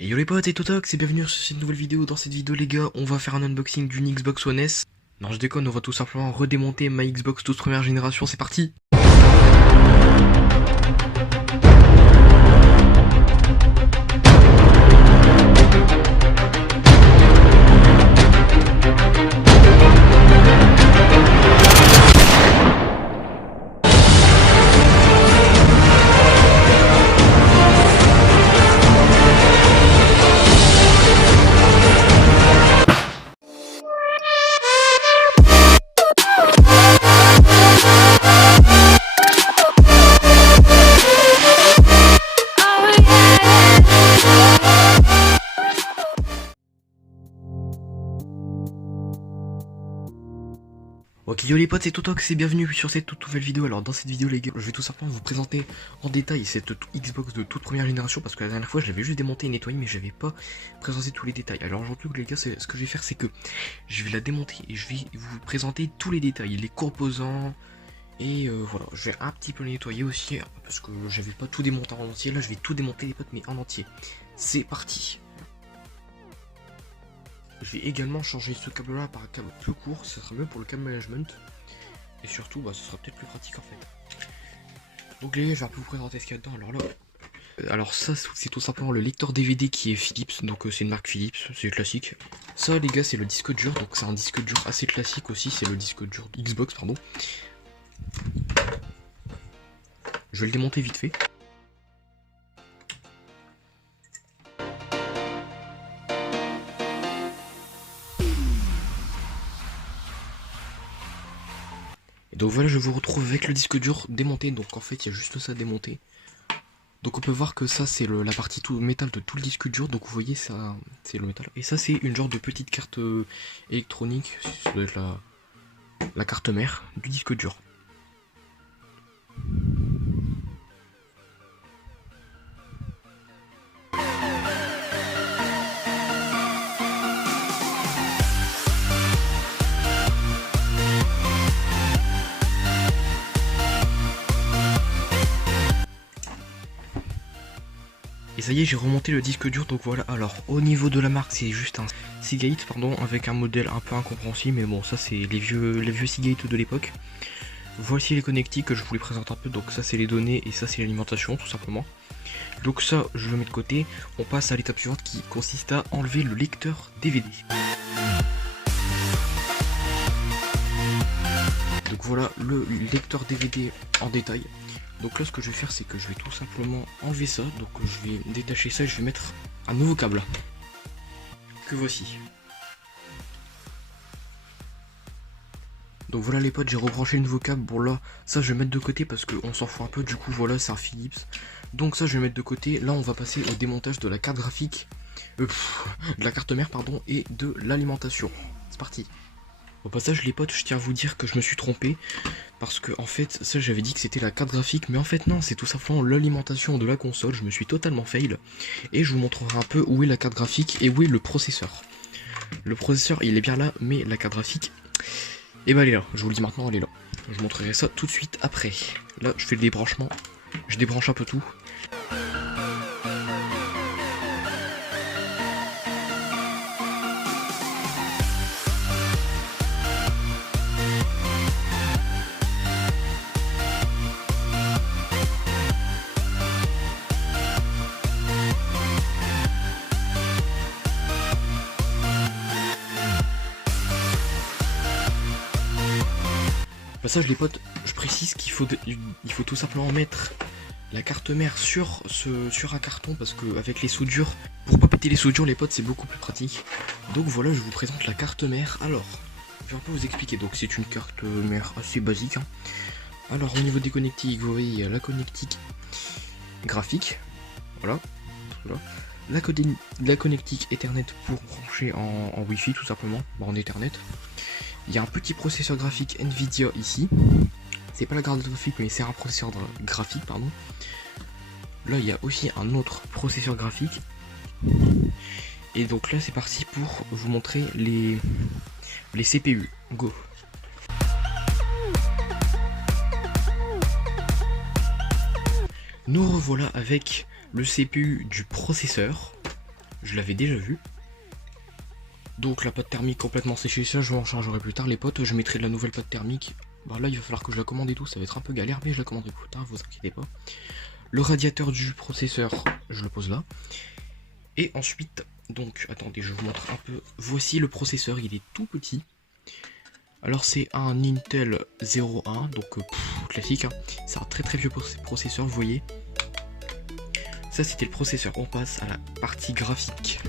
Et yo les potes, et Totox, et bienvenue sur cette nouvelle vidéo. Dans cette vidéo les gars, on va faire un unboxing d'une Xbox One S. Non je déconne, on va tout simplement redémonter ma Xbox toute première génération, c'est parti. Ok yo les potes, c'est Totox et bienvenue sur cette toute nouvelle vidéo. Alors dans cette vidéo les gars, je vais tout simplement vous présenter en détail cette Xbox de toute première génération. Parce que la dernière fois je l'avais juste démonté et nettoyé, mais j'avais pas présenté tous les détails. Alors aujourd'hui les gars, ce que je vais faire, c'est que je vais la démonter et je vais vous présenter tous les détails, les composants. Et voilà, je vais un petit peu les nettoyer aussi, parce que j'avais pas tout démonté en entier. Là je vais tout démonter les potes, mais en entier. C'est parti. Je vais également changer ce câble là par un câble plus court, ça sera mieux pour le câble management. Et surtout, ce sera peut-être plus pratique en fait. Donc les gars, je vais un peu vous présenter ce qu'il y a dedans. Alors là, ça c'est tout simplement le lecteur DVD qui est Philips, donc c'est une marque Philips, c'est classique. Ça les gars, c'est le disque dur, donc c'est un disque dur assez classique aussi, c'est le disque dur Xbox, pardon. Je vais le démonter vite fait. Donc voilà, je vous retrouve avec le disque dur démonté. Donc en fait il y a juste ça à démonter. Donc on peut voir que ça c'est la partie tout métal de tout le disque dur. Donc vous voyez, ça c'est le métal. Et ça c'est une genre de petite carte électronique. Ça doit être la carte mère du disque dur. Et ça y est, j'ai remonté le disque dur, donc voilà. Alors au niveau de la marque, c'est juste un Seagate, pardon, avec un modèle un peu incompréhensible, mais bon, ça c'est les vieux Seagate de l'époque. Voici les connectiques que je vous les présente un peu. Donc ça c'est les données et ça c'est l'alimentation tout simplement. Donc ça je le mets de côté. On passe à l'étape suivante qui consiste à enlever le lecteur DVD. Donc voilà le lecteur DVD en détail. Donc là ce que je vais faire, c'est que je vais tout simplement enlever ça. Donc je vais détacher ça et je vais mettre un nouveau câble que voici. Donc voilà les potes, j'ai rebranché le nouveau câble. Bon là, ça je vais mettre de côté parce qu'on s'en fout un peu. Du coup voilà, c'est un Philips. Donc ça je vais mettre de côté. Là on va passer au démontage de la carte graphique, de la carte mère pardon, et de l'alimentation. C'est parti. Au passage les potes, je tiens à vous dire que je me suis trompé. Parce que en fait, ça j'avais dit que c'était la carte graphique. Mais en fait non, c'est tout simplement l'alimentation de la console. Je me suis totalement fail. Et je vous montrerai un peu où est la carte graphique et où est le processeur. Le processeur il est bien là, mais la carte graphique, et bah elle est là, je vous le dis maintenant, elle est là. Je vous montrerai ça tout de suite après. Là je fais le débranchement, je débranche un peu tout. Passage les potes, je précise qu'il faut, tout simplement mettre la carte mère sur un carton, parce que avec les soudures, pour pas péter les soudures les potes, c'est beaucoup plus pratique. Donc voilà, je vous présente la carte mère. Alors, je vais un peu vous expliquer. Donc c'est une carte mère assez basique, hein. Alors au niveau des connectiques, vous voyez, il y a la connectique graphique, voilà. La connectique Ethernet pour brancher en Wi-Fi tout simplement, en Ethernet. Il y a un petit processeur graphique Nvidia ici. C'est pas la carte graphique, mais c'est un processeur graphique, pardon. Là, il y a aussi un autre processeur graphique. Et donc là, c'est parti pour vous montrer les CPU. Go. Nous revoilà avec le CPU du processeur. je l'avais déjà vu. Donc la pâte thermique complètement séchée, ça je m'en chargerai plus tard les potes, je mettrai de la nouvelle pâte thermique. Bah là il va falloir que je la commande et tout, ça va être un peu galère, mais je la commanderai plus tard, vous inquiétez pas. Le radiateur du processeur, je le pose là. Et ensuite, donc attendez, je vous montre un peu. Voici le processeur, il est tout petit. Alors c'est un Intel 01, donc classique, hein. C'est un très très vieux processeur, vous voyez. Ça c'était le processeur, on passe à la partie graphique.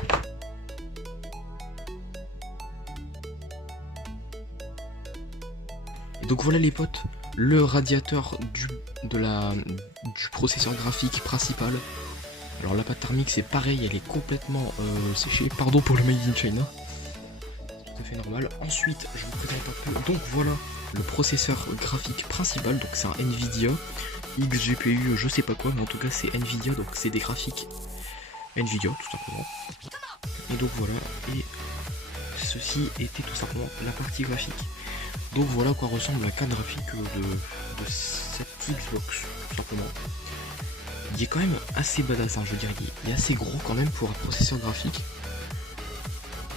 Et donc voilà les potes, le radiateur du processeur graphique principal. Alors la pâte thermique c'est pareil, elle est complètement séchée, pardon pour le made in China. Tout à fait normal. Ensuite je vous présente un peu, donc voilà le processeur graphique principal, donc c'est un Nvidia XGPU je sais pas quoi, mais en tout cas c'est Nvidia, donc c'est des graphiques Nvidia tout simplement. Et donc voilà, et ceci était tout simplement la partie graphique. Donc voilà à quoi ressemble la carte graphique de cette Xbox tout simplement. Il est quand même assez badass, hein, je dirais, il est assez gros quand même pour un processeur graphique.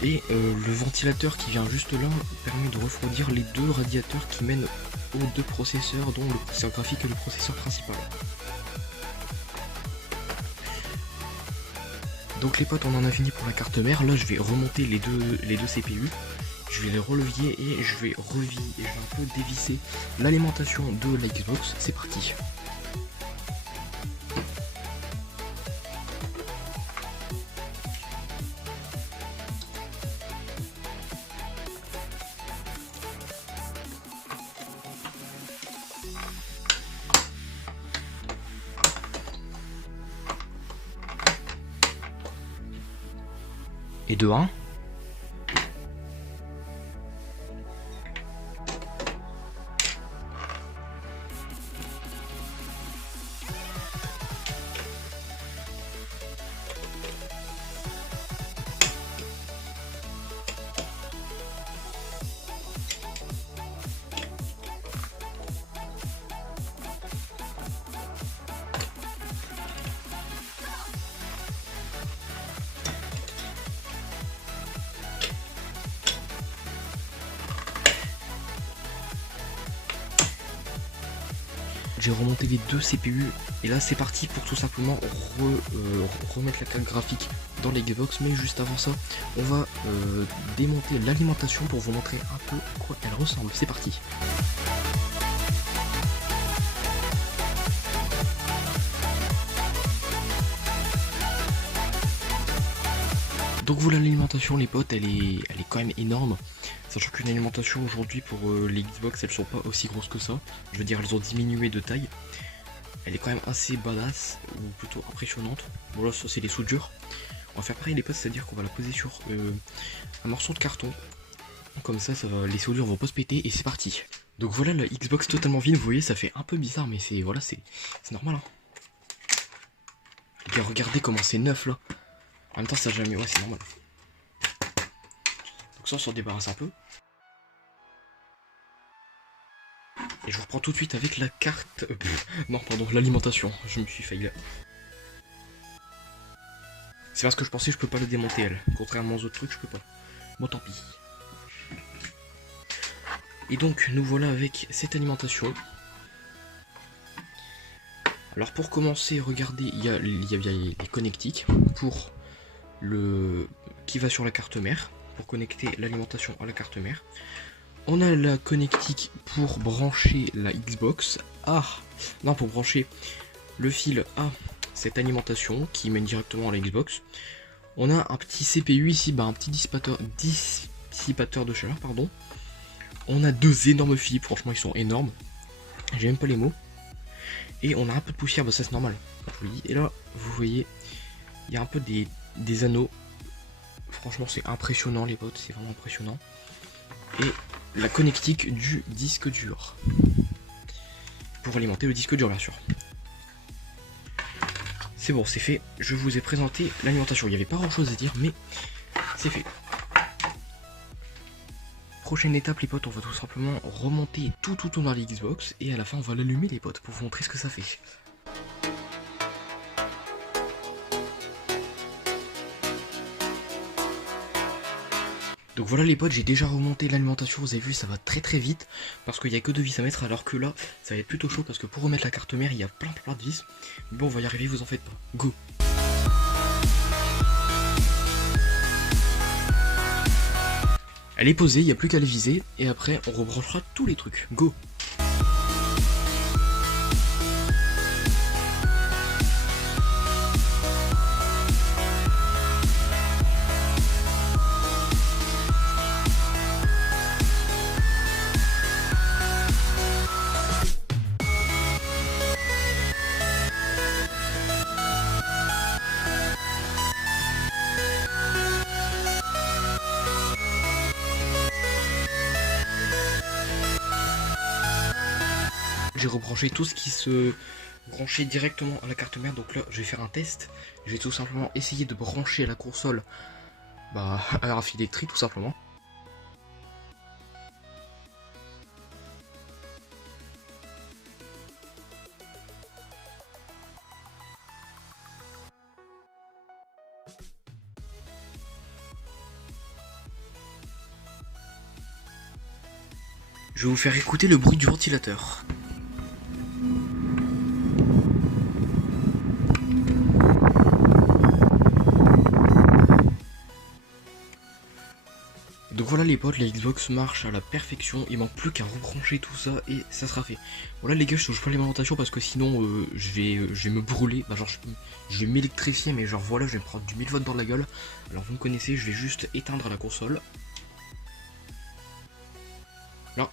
Et le ventilateur qui vient juste là permet de refroidir les deux radiateurs qui mènent aux deux processeurs, dont le processeur graphique et le processeur principal. Donc les potes, on en a fini pour la carte mère. Là je vais remonter les deux CPU. Je vais les relever et je vais un peu dévisser l'alimentation de la Xbox. C'est parti. Et de 1. J'ai remonté les deux CPU et là c'est parti pour tout simplement remettre la carte graphique dans les Xbox, mais juste avant ça on va démonter l'alimentation pour vous montrer un peu à quoi elle ressemble. C'est parti. Donc voilà l'alimentation les potes, elle est quand même énorme. Sachant qu'une alimentation aujourd'hui pour les Xbox, elles sont pas aussi grosses que ça. Je veux dire, elles ont diminué de taille. Elle est quand même assez badass, ou plutôt impressionnante. Bon là, ça c'est les soudures. On va faire pareil les potes, c'est-à-dire qu'on va la poser sur un morceau de carton. Comme ça, les soudures vont pas se péter et c'est parti. Donc voilà la Xbox totalement vide, vous voyez, ça fait un peu bizarre, mais c'est voilà, c'est normal. Hein. Et regardez comment c'est neuf là. En même temps, ça jamais, ouais, c'est normal. Donc ça, on s'en débarrasse un peu. Et je vous reprends tout de suite avec la carte... non, pardon, l'alimentation. Je me suis failli là. C'est parce que je pensais que je peux pas le démonter, elle. Contrairement aux autres trucs, je peux pas. Bon, tant pis. Et donc, nous voilà avec cette alimentation. Alors, pour commencer, regardez, il y a les connectiques pour qui va sur la carte mère, pour connecter l'alimentation à la carte mère. On a la connectique pour brancher la Xbox pour brancher le fil à cette alimentation qui mène directement à la Xbox. On a un petit CPU ici, un petit dissipateur de chaleur, pardon. On a deux énormes fils, franchement ils sont énormes. J'ai même pas les mots. Et on a un peu de poussière, ça c'est normal. Et là, vous voyez, il y a un peu des anneaux. Franchement c'est impressionnant les potes, c'est vraiment impressionnant. Et la connectique du disque dur pour alimenter le disque dur bien sûr. C'est bon, c'est fait, je vous ai présenté l'alimentation. Il n'y avait pas grand chose à dire, mais c'est fait. Prochaine étape les potes, on va tout simplement remonter tout dans la Xbox et à la fin on va l'allumer les potes pour vous montrer ce que ça fait. Donc voilà les potes, j'ai déjà remonté l'alimentation, vous avez vu ça va très très vite parce qu'il n'y a que 2 vis à mettre, alors que là ça va être plutôt chaud parce que pour remettre la carte mère il y a plein de vis. Mais bon on va y arriver, vous en faites pas. Go. Elle est posée, il n'y a plus qu'à les viser et après on rebranchera tous les trucs. Go. J'ai rebranché tout ce qui se branchait directement à la carte mère, donc là je vais faire un test. Je vais tout simplement essayer de brancher la console à la fil électrique tout simplement. Je vais vous faire écouter le bruit du ventilateur. Donc voilà les potes, la Xbox marche à la perfection, il manque plus qu'à rebrancher tout ça et ça sera fait. Voilà les gars, je touche pas l'alimentation parce que sinon je vais me brûler, genre je vais m'électrifier, mais genre voilà, je vais me prendre du 1000 volts dans la gueule. Alors vous me connaissez, je vais juste éteindre la console. Là,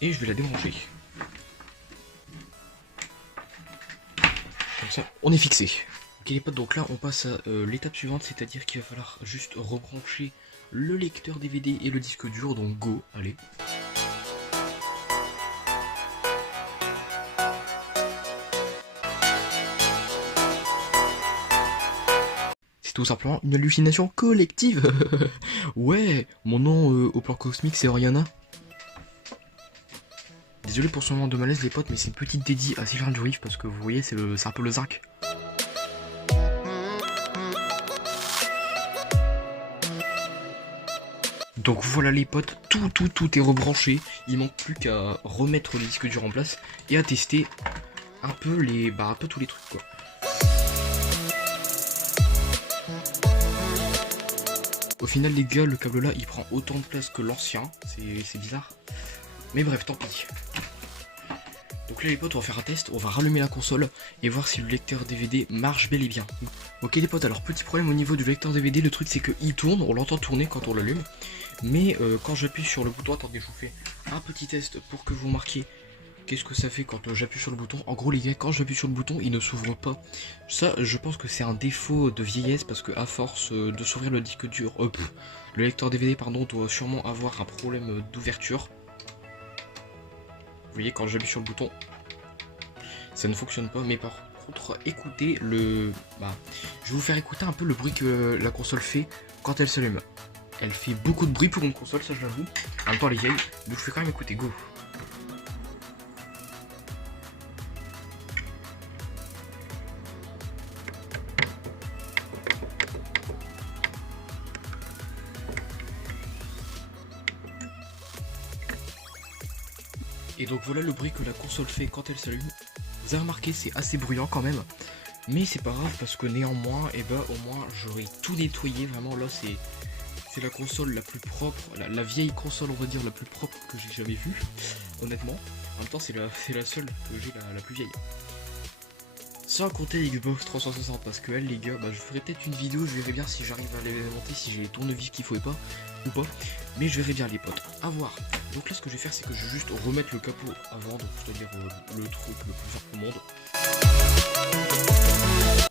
et je vais la débrancher. Comme ça, on est fixé. Ok les potes, donc là on passe à l'étape suivante, c'est-à-dire qu'il va falloir juste rebrancher le lecteur DVD et le disque dur, donc go, allez. C'est tout simplement une hallucination collective. Ouais, mon nom au plan cosmique c'est Oriana. Désolé pour ce moment de malaise les potes, mais c'est une petite dédie à Sylvain du Riff parce que vous voyez c'est un peu le zinc. Donc voilà les potes, tout est rebranché. Il manque plus qu'à remettre le disque dur en place et à tester un peu un peu tous les trucs quoi. Au final les gars, le câble là il prend autant de place que l'ancien, c'est bizarre. Mais bref, tant pis. Donc là les potes, on va faire un test, on va rallumer la console et voir si le lecteur DVD marche bel et bien. Ok les potes, alors petit problème au niveau du lecteur DVD, le truc c'est qu'il tourne, on l'entend tourner quand on l'allume. Mais quand j'appuie sur le bouton, attendez je vous fais un petit test pour que vous marquiez qu'est-ce que ça fait quand j'appuie sur le bouton. En gros les gars, quand j'appuie sur le bouton, il ne s'ouvre pas. Ça je pense que c'est un défaut de vieillesse parce que à force de s'ouvrir le disque dur, le lecteur DVD pardon, doit sûrement avoir un problème d'ouverture. Vous voyez quand j'appuie sur le bouton, ça ne fonctionne pas, mais par contre écoutez le... je vais vous faire écouter un peu le bruit que la console fait quand elle s'allume. Elle fait beaucoup de bruit pour une console, ça je l'avoue. En même temps elle est vieille, donc je fais quand même écouter, go. Et donc voilà le bruit que la console fait quand elle s'allume. Vous avez remarqué, c'est assez bruyant quand même. Mais c'est pas grave parce que néanmoins, au moins j'aurai tout nettoyé. Vraiment là c'est la console la plus propre, la vieille console on va dire la plus propre que j'ai jamais vue. Honnêtement. En même temps c'est la seule que j'ai la plus vieille. Sans compter Xbox 360 parce que elle les gars, je ferai peut-être une vidéo, je verrai bien si j'arrive à les monter, si j'ai les tournevis qu'il faut et pas, ou pas. Mais je verrai bien les potes, à voir. Donc là ce que je vais faire c'est que je vais juste remettre le capot avant, donc c'est-à-dire le truc le plus simple au monde.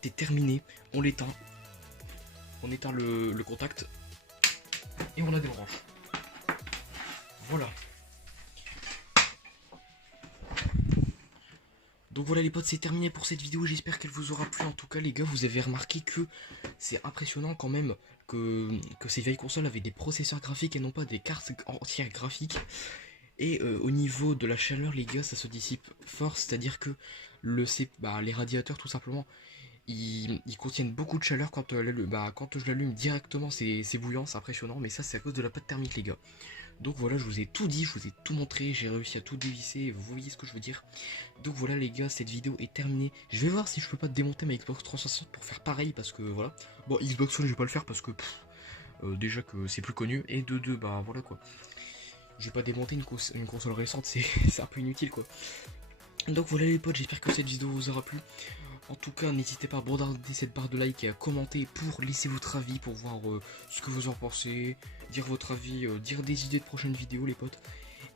C'est terminé, on l'éteint. On éteint le contact. Et on la débranche. Voilà. Donc voilà les potes, c'est terminé pour cette vidéo, j'espère qu'elle vous aura plu. En tout cas les gars, vous avez remarqué que c'est impressionnant quand même que ces vieilles consoles avaient des processeurs graphiques et non pas des cartes entières graphiques. Et au niveau de la chaleur les gars, ça se dissipe fort, c'est à dire que les radiateurs tout simplement, ils contiennent beaucoup de chaleur quand, quand je l'allume directement, c'est bouillant, c'est impressionnant, mais ça c'est à cause de la pâte thermique les gars. Donc voilà, je vous ai tout dit, je vous ai tout montré, j'ai réussi à tout dévisser, vous voyez ce que je veux dire. Donc voilà les gars, cette vidéo est terminée. Je vais voir si je peux pas démonter ma Xbox 360 pour faire pareil, parce que voilà. Bon, Xbox One je vais pas le faire parce que déjà que c'est plus connu, et de deux, bah voilà quoi. Je vais pas démonter une console récente, c'est un peu inutile quoi. Donc voilà les potes, j'espère que cette vidéo vous aura plu. En tout cas, n'hésitez pas à bombarder cette barre de like et à commenter pour laisser votre avis, pour voir ce que vous en pensez, dire votre avis, dire des idées de prochaines vidéos les potes.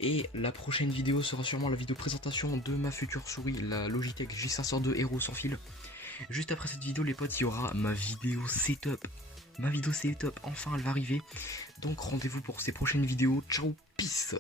Et la prochaine vidéo sera sûrement la vidéo présentation de ma future souris, la Logitech G502 Hero sans fil. Juste après cette vidéo les potes, il y aura ma vidéo setup. Ma vidéo setup, enfin elle va arriver. Donc rendez-vous pour ces prochaines vidéos. Ciao, peace.